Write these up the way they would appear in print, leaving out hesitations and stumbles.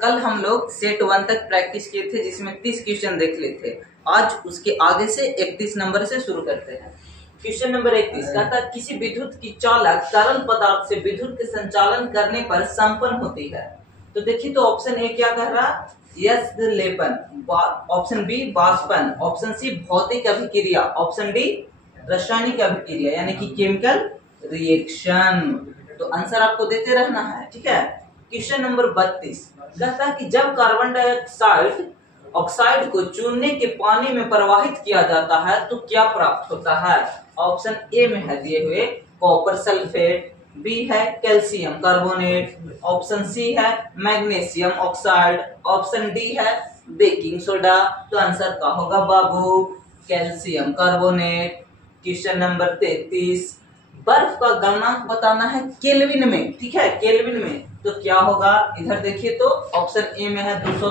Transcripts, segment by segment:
कल हम लोग सेट 1 तक प्रैक्टिस किए थे जिसमें 30 क्वेश्चन देख लिए थे। आज उसके आगे से 31 नंबर से शुरू करते हैं। क्वेश्चन नंबर 31 कहता है किसी विद्युत की चालक तरल पदार्थ से विद्युत के संचालन करने पर संपन्न होती है। तो देखिए तो ऑप्शन ए क्या कह रहा है, यस लेपन, ऑप्शन बी वाष्पन, ऑप्शन सी भौतिक अभिक्रिया, ऑप्शन डी रासायनिक अभिक्रिया यानी कि केमिकल रिएक्शन। तो आंसर आपको देते रहना है, ठीक है। क्वेश्चन नंबर 32 कहता है कि जब कार्बन डाइऑक्साइड ऑक्साइड को चूने के पानी में प्रवाहित किया जाता है तो क्या प्राप्त होता है। ऑप्शन ए में है दिए हुए कॉपर सल्फेट, बी है कैल्शियम कार्बोनेट, ऑप्शन सी है मैग्नीशियम ऑक्साइड, ऑप्शन डी है बेकिंग सोडा। तो आंसर क्या होगा बाबू, कैल्शियम कार्बोनेट। क्वेश्चन नंबर 33 बर्फ का गलनांक बताना है केल्विन में, ठीक है, केल्विन में। तो क्या होगा, इधर देखिए तो ऑप्शन ए में है 200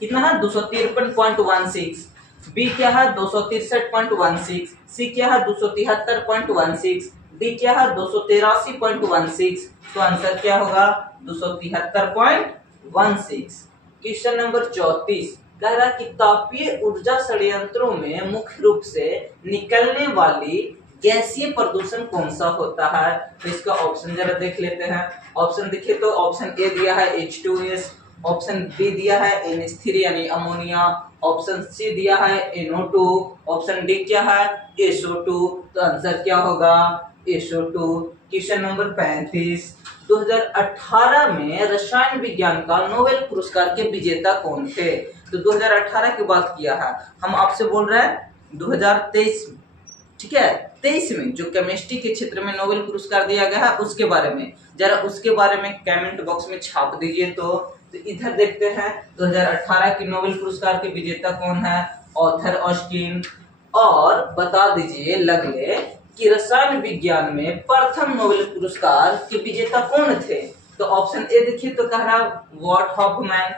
कितना है 253.16, बी क्या है 263.16, सी क्या है 273.16, डी क्या है 283.16। तो आंसर क्या होगा 273.16। क्वेश्चन नंबर 34 कह रहा है कि तापीय ऊर्जा संयंत्रों में मुख्य रूप से निकलने वाली गैसीय प्रदूषण कौन सा होता है। तो इसका ऑप्शन जरा देख लेते हैं। ऑप्शन देखिए तो ऑप्शन ए दिया है H2S, ऑप्शन बी दिया है NH3 यानी अमोनिया, ऑप्शन सी दिया है NO2, ऑप्शन डी क्या है SO2। तो आंसर क्या होगा SO2। क्वेश्चन नंबर 35 2018 में रसायन विज्ञान का नोबेल पुरस्कार के विजेता कौन थे। तो 2018 की बात किया है, हम आपसे बोल रहे हैं 2023, ठीक है, 23 में जो केमिस्ट्री के क्षेत्र में नोबेल पुरस्कार दिया गया है उसके बारे में, जरा उसके बारे में कमेंट बॉक्स में छाप दीजिए। तो इधर देखते हैं 2018 की नोबेल पुरस्कार के विजेता कौन है, ऑथर ऑस्टिन। और बता दीजिए लगले कि रसायन विज्ञान में प्रथम नोबेल पुरस्कार के विजेता कौन थे। तो ऑप्शन ए देखिए तो कह रहा वॉट हॉफमैन,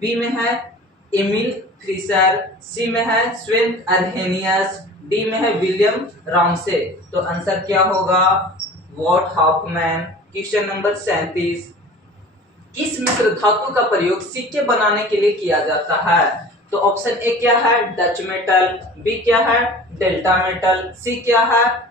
बी में है एमिल फ्रीसर, सी में है स्वेन अर्हेनियस, डी में है विलियम रामसे। तो आंसर क्या होगा वॉट हॉफमैन। क्वेश्चन नंबर 37 किस मिश्र धातु का प्रयोग सिक्के बनाने के लिए किया जाता है। तो ऑप्शन ए क्या है डच मेटल, बी क्या है डेल्टा मेटल, सी क्या है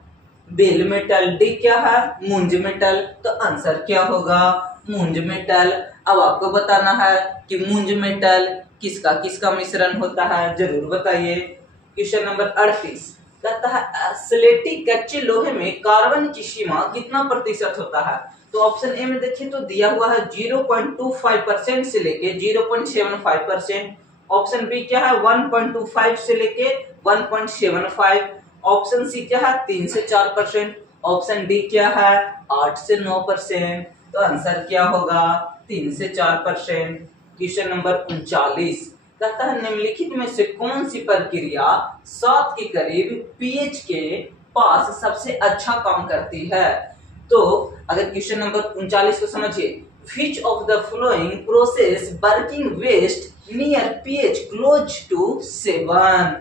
बेल मेटल, डी क्या है मुंज मेटल। तो आंसर क्या होगा मुंज मेटल। अब आपको बताना है कि मुंज मेटल किसका किसका मिश्रण होता है, जरूर बताइए। क्वेश्चन नंबर 38 कहता है स्लेटी कच्चे लोहे में कार्बन की सीमा कितना प्रतिशत होता है। तो ऑप्शन ए में देखिए तो दिया हुआ है 0.25% से लेके 0.75%, ऑप्शन बी क्या है 1.25 से लेके 1.75, ऑप्शन सी क्या है 3 से 4%, ऑप्शन डी क्या है 8 से 9%। तो आंसर क्या होगा 3 से 4%। क्वेश्चन नंबर 39 कहता है निम्नलिखित में से कौन सी प्रक्रिया 7 के करीब पीएच के पास सबसे अच्छा काम करती है। तो अगर क्वेश्चन नंबर 39 को समझिए, which of the following process working waste near pH close to 7।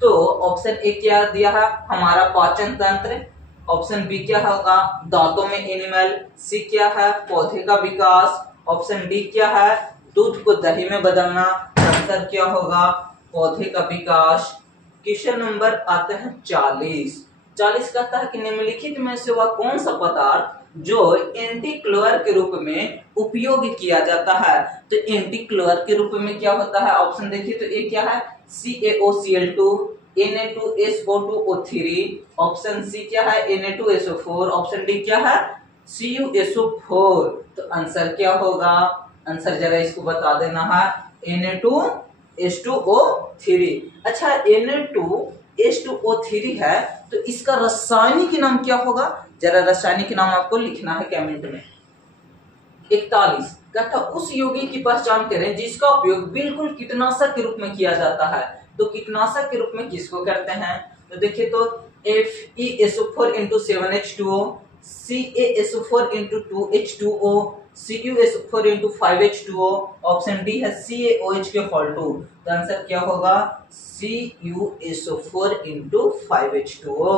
तो ऑप्शन ए क्या दिया है हमारा पाचन तंत्र, ऑप्शन बी क्या होगा दांतों में एनिमल, सी क्या है पौधे का विकास, ऑप्शन डी क्या है दूध को दही में बदलना। आंसर क्या होगा पौधे का विकास। क्वेश्चन नंबर आता है 40 कहता है कि निम्नलिखित में से वह कौन सा पदार्थ जो एंटी क्लोर के रूप में उपयोग किया जाता है। तो एंटी क्लोर के रूप में क्या होता है, ऑप्शन देखिए तो ए क्या है CaOCl2, Na2SO2O3, ऑप्शन सी क्या है Na2SO4, ऑप्शन डी क्या है CuSO4। तो आंसर क्या होगा, आंसर जरा इसको बता देना है Na2H2O3। अच्छा Na2H2O3 है तो इसका रासायनिक नाम क्या होगा, जरा रासायनिक नाम आपको लिखना है कमेंट में। 41 कहता उस यौगिक की पहचान करें जिसका उपयोग बिल्कुल कीटनाशक के रूप में किया जाता है। तो कीटनाशक के रूप में किसको करते हैं। तो देखिए तो FeSO4 × 7H2O, CaSO4 × 2H2O, CuSO4 × 5H2O, option D है CaOH के होल 2। तो आंसर क्या होगा CuSO4 × 5H2O।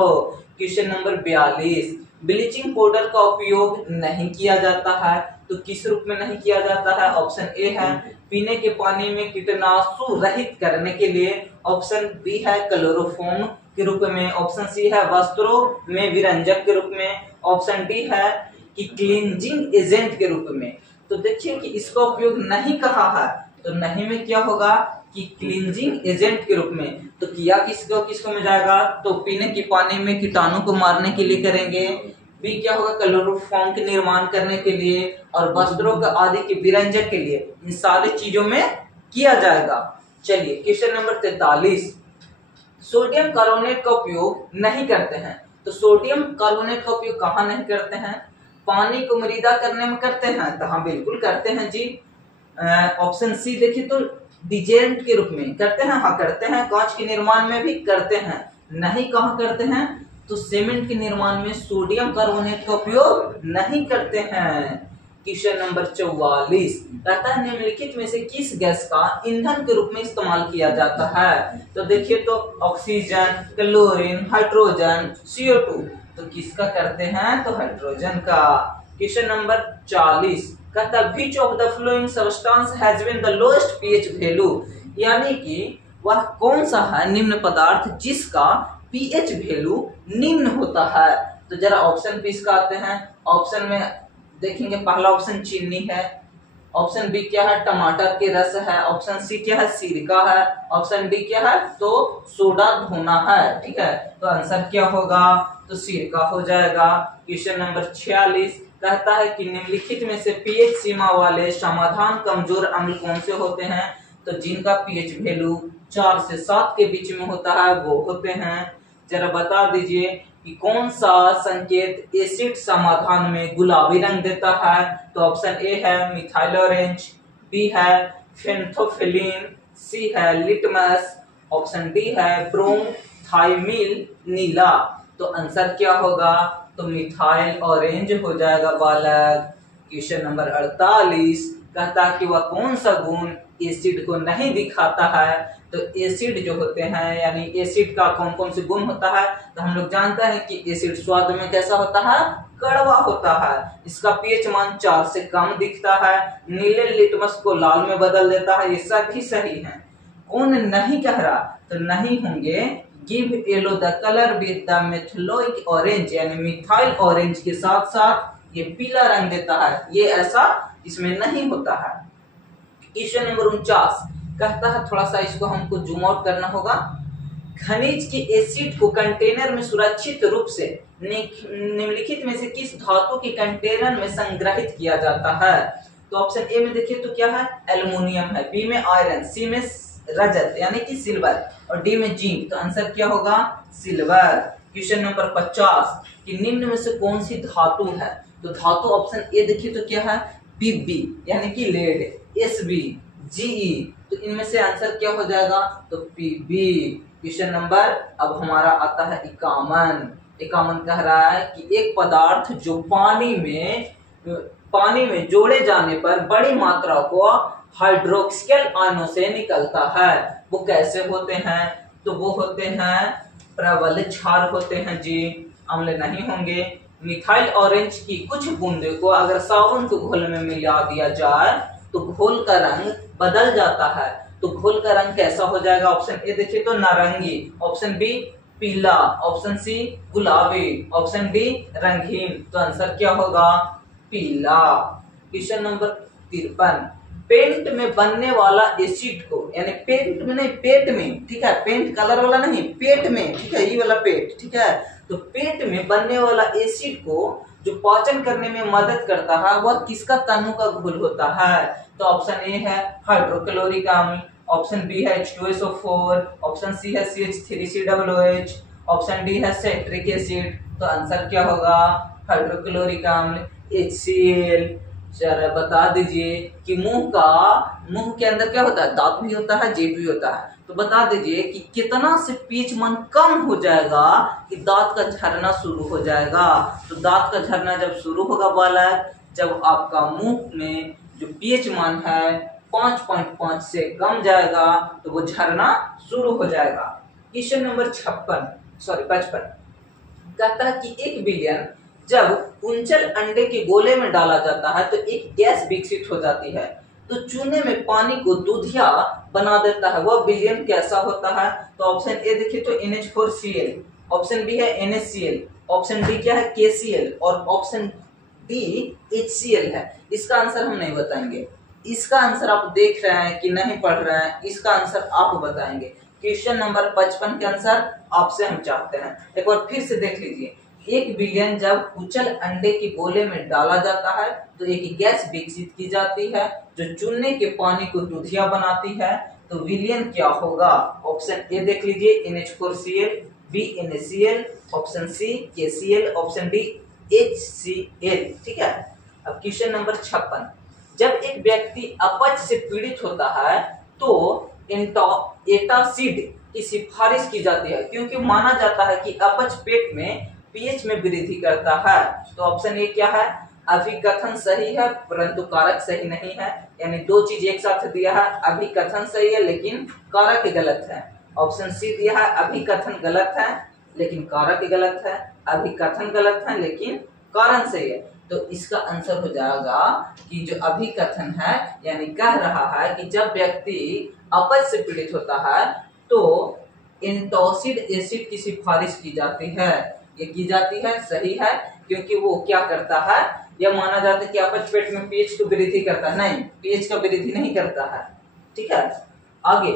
Question number 42 bleaching powder का उपयोग नहीं किया जाता है तो किस रूप में नहीं किया जाता है? ऑप्शन ए है पीने के पानी में कीटनाशु रहित करने के लिए, ऑप्शन बी है क्लोरोफॉर्म के रूप में, ऑप्शन सी है वस्त्रों में विरंजक के रूप में, ऑप्शन डी है कि क्लींजिंग एजेंट के रूप में। तो देखिए कि इसका उपयोग नहीं कहा है, तो नहीं में क्या होगा कि क्लींजिंग एजेंट के रूप में। तो किया किसको में जाएगा? तो पीने के पानी में कीटाणु को मारने के लिए करेंगे। बी क्या होगा? क्लोरोफॉर्म के निर्माण करने के लिए, और वस्त्रों का आदि के विरंजक के लिए, इन सारी चीजों में किया जाएगा। चलिए क्वेश्चन नंबर 43, सोडियम कार्बोनेट का उपयोग नहीं करते हैं। तो सोडियम कार्बोनेट का उपयोग कहाँ नहीं करते हैं? पानी को मृदा करने में करते हैं, तो हाँ बिल्कुल करते हैं जी। ऑप्शन सी देखिए तो डिजेंट के रूप में करते हैं, हाँ करते हैं। कांच के निर्माण में भी करते हैं। नहीं कहाँ करते हैं? तो सीमेंट के निर्माण में सोडियम कार्बोनेट का उपयोग नहीं करते हैं। क्वेश्चन नंबर 44 कहता है निम्नलिखित में से किस गैस का ईंधन के रूप में इस्तेमाल किया जाता है? तो देखिए तो ऑक्सीजन, क्लोरीन, हाइड्रोजन, CO2। तो किसका करते हैं? तो हाइड्रोजन का। क्वेश्चन नंबर 40 कहता है which of the following substance has been the lowest pH value, यानी कि वह कौन सा है निम्न पदार्थ जिसका pH वैल्यू निम्न होता है? तो जरा ऑप्शन पे इसका आते हैं। ऑप्शन में देखेंगे, पहला ऑप्शन चीनी है, ऑप्शन बी क्या है? टमाटर के रस है, ऑप्शन सी क्या है? सिरका है, ऑप्शन डी क्या है? तो सोडा धोना है। ठीक है, तो आंसर क्या होगा? तो सिरका हो जाएगा। क्वेश्चन नंबर 46 कहता है कि निम्नलिखित में से पीएच सीमा वाले समाधान कमजोर अम्ल कौन से होते हैं? तो जिनका पीएच वैल्यू 4 से 7 के बीच में होता है वो होते हैं। जरा बता दीजिए कि कौन सा संकेत एसिड समाधान में गुलाबी रंग देता है? तो ऑप्शन ए है मिथाइल ऑरेंज, बी है फेंथोफिलीन, सी है लिटमस, ऑप्शन डी है ब्रोमथाइमिल नीला। तो आंसर क्या होगा? तो मिथाइल ऑरेंज हो जाएगा बालक। क्वेश्चन नंबर 48 कहता है कि वह कौन सा गुण एसिड को नहीं दिखाता है? तो एसिड जो होते हैं, यानी एसिड का कौन कौन से गुण होता है? तो हम लोग जानते हैं कि एसिड स्वाद में कैसा होता है? कड़वा होता है। इसका पीएच मान 4 से कम दिखता है। नीले लिटमस को लाल में बदल देता है। ये सब भी सही है। कौन नहीं कह रहा? तो नहीं होंगे give yellow the colour with the methyl orange, यानी मिथाइल ऑरेंज के साथ साथ ये पीला रंग देता है। ये ऐसा इसमें नहीं होता है। क्वेश्चन नंबर 49 कहता है, थोड़ा सा इसको हमको जूम आउट करना होगा। खनिज के एसिड को कंटेनर में सुरक्षित रूप से निम्नलिखित में से किस धातु के कंटेनर में संग्रहित किया जाता है? तो ऑप्शन ए में देखिए तो क्या है? एल्युमिनियम है, बी में आयरन, सी में रजत यानी कि सिल्वर, और डी में जिंक। तो आंसर क्या होगा? सिल्वर। क्वेश्चन नंबर 50 कि निम्न में से कौन सी धातु है? तो धातु ऑप्शन ए देखिए तो क्या है? Pb यानी कि लेड, Sb, Ge। तो इनमें से आंसर क्या हो जाएगा? तो Pb। क्वेश्चन नंबर अब हमारा आता है 51 कह रहा है कि एक पदार्थ जो पानी में जोड़े जाने पर बड़ी मात्रा को हाइड्रोक्सिल आयनों से निकलता है, वो कैसे होते हैं? तो वो होते हैं प्रबल क्षार होते हैं जी, अम्ल नहीं होंगे। मिथाइल ऑरेंज की कुछ बूंदे को अगर साबुन के घोल में मिला दिया जाए तो घोल का रंग बदल जाता है। तो घोल का रंग कैसा हो जाएगा? ऑप्शन ए देखिए तो नारंगी, ऑप्शन बी पीला, ऑप्शन सी गुलाबी, ऑप्शन डी रंगीन। तो आंसर क्या होगा? पीला। क्वेश्चन नंबर 53 पेंट में बनने वाला एसिड को, यानी पेंट में नहीं पेट में, ठीक है, पेंट कलर वाला नहीं, पेट में, ठीक है, ये वाला पेट, ठीक है। तो पेट में बनने वाला एसिड को जो पाचन करने में मदद करता है वह किसका तनु का घोल होता है? तो ऑप्शन ए है हाइड्रोक्लोरिक अम्ल, ऑप्शन बी है H2SO4, ऑप्शन सी है CH3COOH, ऑप्शन डी है सिट्रिक एसिड। तो आंसर क्या होगा? हाइड्रोक्लोरिक अम्ल, HCl। जरा बता दीजिए कि मुंह के अंदर क्या होता है? दांत भी होता है, जीभ भी होता है। तो बता दीजिए कि कितना से पीच मान कम हो जाएगा कि दांत का झरना शुरू हो जाएगा? तो दांत का झरना जब शुरू होगा बालक, जब आपका मुंह में जो पीएच मान है 5.5 से कम जाएगा तो वो झरना शुरू हो जाएगा। क्वेश्चन नंबर 55 कहता है कि 1 बिलियन जब कुंचल अंडे के गोले में डाला जाता है तो एक गैस विकसित हो जाती है, तो चूने में पानी को दूधिया बना देता है। वह विलयन कैसा होता है? तो ऑप्शन ए देखिए तो NH4Cl, ऑप्शन बी है NaCl, ऑप्शन डी क्या है KCl और ऑप्शन डी HCl है। इसका आंसर हम नहीं बताएंगे। इसका आंसर आप देख रहे हैं कि नहीं पढ़ रहे हैं, इसका आंसर आप बताएंगे। क्वेश्चन नंबर 55 के आंसर आपसे हम चाहते हैं। एक बार फिर से देख लीजिए, एक विलयन जब कुचल अंडे के गोले में डाला जाता है तो एक गैस विकसित की जाती है जो चूने के पानी को दूधिया बनाती है। तो विलयन क्या होगा? ऑप्शन ए देख लीजिए NH4Cl, B NaCl, option C KCl, option D HCl। ठीक है। अब क्वेश्चन नंबर 56, जब एक व्यक्ति अपच से पीड़ित होता है तो एटासिड की सिफारिश की जाती है क्योंकि माना जाता है कि अपच पेट में पीएच में वृद्धि करता है। तो ऑप्शन ए क्या है? अभिकथन सही है परंतु कारक सही नहीं है, यानी दो चीज एक साथ दिया है। अभिकथन सही है लेकिन कारक गलत है। ऑप्शन सी दिया है अभिकथन गलत है लेकिन कारक गलत है, अभिकथन गलत है लेकिन कारण सही है। तो इसका आंसर हो जाएगा कि जो अभिकथन है, यानी कह रहा है कि जब व्यक्ति अपच से पीड़ित होता है तो एंटासिड एसिड की सिफारिश की जाती है। ये की जाती है, सही है, क्योंकि वो क्या करता है, यह माना जाता है कि अपच पेट में पीएच को वृद्धि करता है। नहीं, पीएच का वृद्धि नहीं करता है। ठीक है। आगे,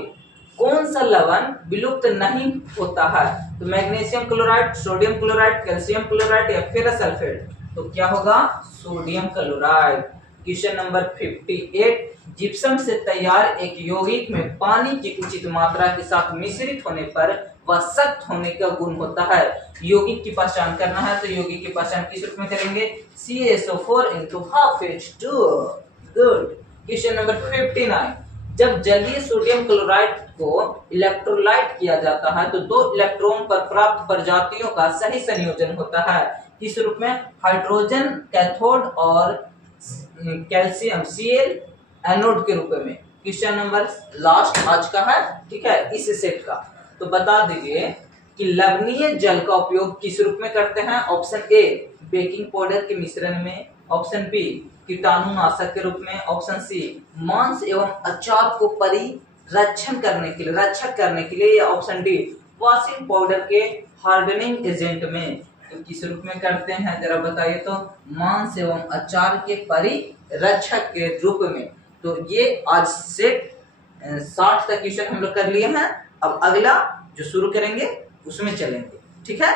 कौन सा लवण विलुप्त नहीं होता है? तो magnesium chloride, sodium chloride, calcium chloride या फेरस सल्फेट? तो क्या होगा? Sodium chloride. Question number 58, gypsum से तैयार एक यौगिक में पानी की उचित मात्रा के साथ मिश्रित होने पर वह सख्त होने का गुण होता है। यौगिक की पहचान करना है, तो यौगिक की पहचान किस रूप में करेंगे? CaSO4 × ½ H2। Good. Question number 59, जब जलीय सोडियम क्लोराइड को इलेक्ट्रोलाइट किया जाता है तो दो इलेक्ट्रॉन पर प्राप्त प्रजातियों का सही संयोजन होता है। किस रूप में? हाइड्रोजन कैथोड और कैल्शियम Cl एनोड के रूप में। क्वेश्चन नंबर लास्ट आज का है, ठीक है, इस सेट का। तो बता दीजिए कि लवणीय जल का उपयोग किस रूप में करते हैं? ऑप्शन ए बेकिंग पाउडर के मिश्रण में, ऑप्शन बी कीटाणुनाशक के रूप में, ऑप्शन सी मांस एवं अचार को परिरक्षण करने के लिए, रक्षक करने के लिए, या ऑप्शन डी वॉशिंग पाउडर के हार्डनिंग एजेंट में। तो किस रूप में करते हैं जरा बताइए? तो मांस एवं अचार के परिरक्षक के रूप में। तो ये आज से 60 तक क्वेश्चन हम लोग कर लिए हैं। अब अगला जो शुरू करेंगे उसमें चलेंगे। ठीक है।